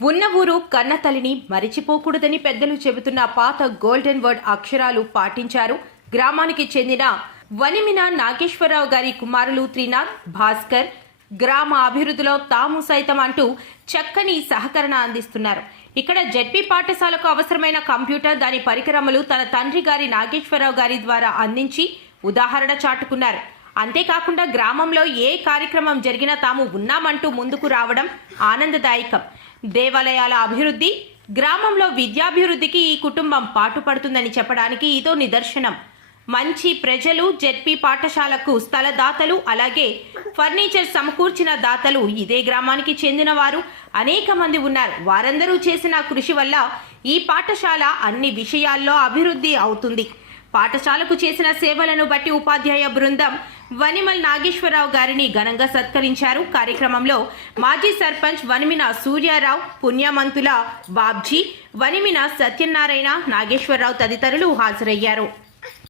ఉన్న ఊరు కన్న తల్లిని మరిచిపోకూడదని పెద్దలు చెబుతున్న పాత గోల్డెన్ వర్డ్ అక్షరాలు పాటించారు. గ్రామానికి చెందిన వనిమిన నాగేశ్వరరావు గారి కుమారులు త్రినాథ్ భాస్కర్ గ్రామ అభివృద్ధిలో తాము సైతం అంటూ చక్కని సహకరణ అందిస్తున్నారు. ఇక్కడ జడ్పీ పాఠశాలకు అవసరమైన కంప్యూటర్ దాని పరికరములు తన తండ్రి గారి నాగేశ్వరరావు గారి ద్వారా అందించి ఉదాహరణ చాటుకున్నారు. అంతేకాకుండా గ్రామంలో ఏ కార్యక్రమం జరిగినా తాము ఉన్నామంటూ ముందుకు రావడం ఆనందదాయకం. దేవాలయాల అభివృద్ధి గ్రామంలో విద్యాభివృద్ధికి ఈ కుటుంబం పాటుపడుతుందని చెప్పడానికి ఇదో నిదర్శనం. మంచి ప్రజలు జెడ్పీ పాఠశాలకు స్థల దాతలు అలాగే ఫర్నిచర్ సమకూర్చిన దాతలు ఇదే గ్రామానికి చెందినవారు. అనేక మంది ఉన్నారు. వారందరూ చేసిన కృషి వల్ల ఈ పాఠశాల అన్ని విషయాల్లో అభివృద్ధి అవుతుంది. పాఠశాలకు చేసిన సేవలను బట్టి ఉపాధ్యాయ బృందం వనిమల్ నాగేశ్వరరావు గారిని ఘనంగా సత్కరించారు. కార్యక్రమంలో మాజీ సర్పంచ్ వనిమిన సూర్యారావు పుణ్యమంతుల బాబ్జీ వనిమిన సత్యనారాయణ నాగేశ్వరరావు తదితరులు హాజరయ్యారు.